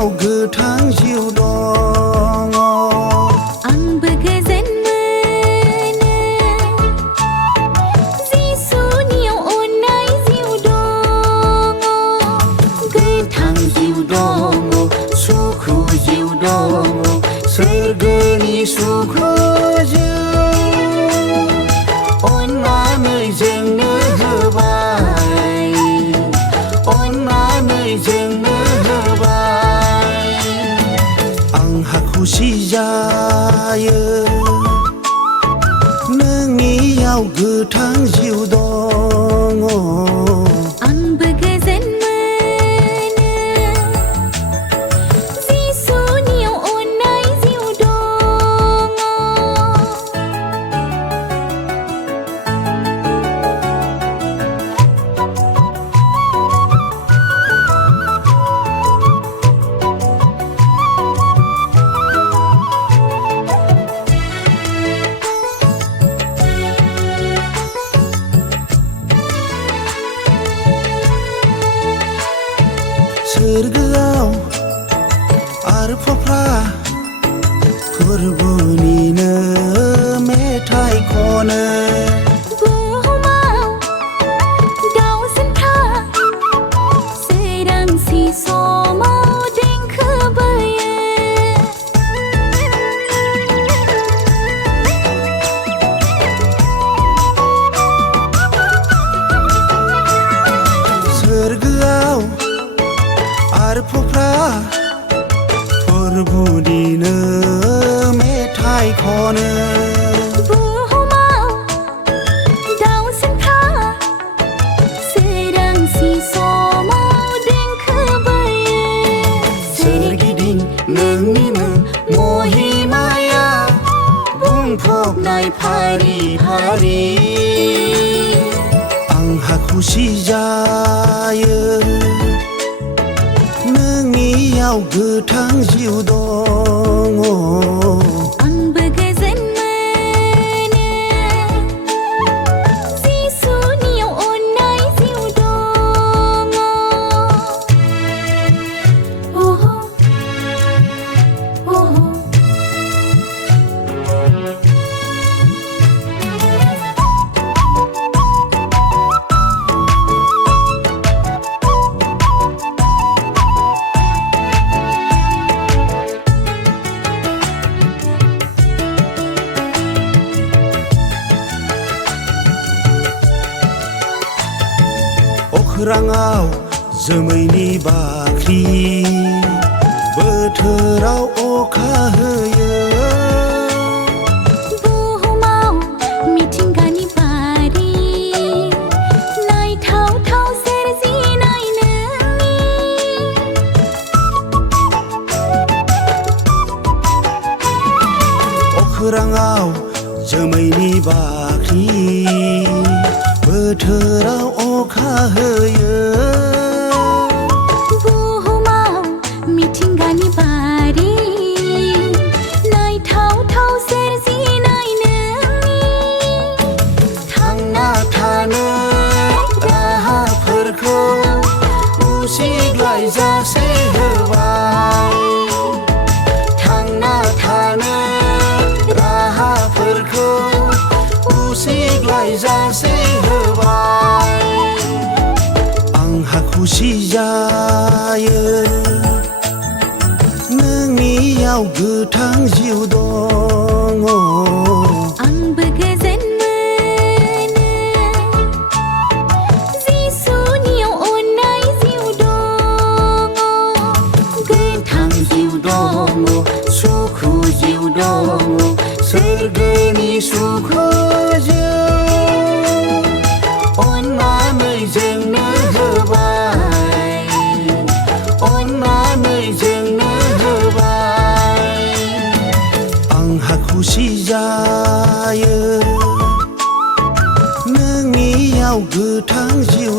नोंनियाव गोथां जिउ दङ आंबो गोजोन मोनो जिसुनियाव अननाय जिउ दङ गोथां जिउ दङ सुखु जिउ दङ सोरगोनि सुखु जिउ अननानै जोंनो होबाय अननानै जोंनो होबाय आंहा खुसि जायो नोंनियाव गोथां जिउ दङ आंबो गोजोन मोनो जिसुनियाव अननाय जिउ दङ सोरगोआव आरफफ्रा फोरबोनिनो मेथाइ खनो बुहुमाव दाउसिनफ्रा सोरांसि समाव देंखो बोयो सोरगोआव आरफफ्रा फोरबोनिनो मेथाइ खनो बुहुमाव दाउसिनफ्रा सोरांसि समाव देंखो बोयो सोरगिदिं नोंनिनो महिमाया बुंफबनाय फारि फारि आंहा खुसि जायो नोंनियाव गोथां जिउ दङ आंबो गोजोन मोनो जिसुनियाव अननाय जिउ दङ ओहो ओहो अख्राङाव जोमैनि बाख्रि बोथोराव अखा होयो बुहुमाव मिथिंगानि बारि नायथावथाव सोरजिनाय नोंनि अख्राङाव जोमैनि बाख्रि बोथोराव अखा होयो बुहुमाव मिथिंगानि बारि नायथावथाव सोरजिनाय नोंनि थांना थानो राहाफोरखौ उसिग्लायजासे होबाय थांना थानो राहाफोरखौ उसिग्लायजासे होबाय आंहा खुसि जायो नोंनियाव गोथां जिउ दङ आंबो गोजोन मोनो जिसुनियाव अननाय जिउ दङ गोथां जिउ दङ सुखु जिउ दङ सोरगोनि सुखु जिउ अननानै जोंनो होबाय अननानै जोंनो होबाय आंहा खुसि जायो नोंनियाव गोथां जिउ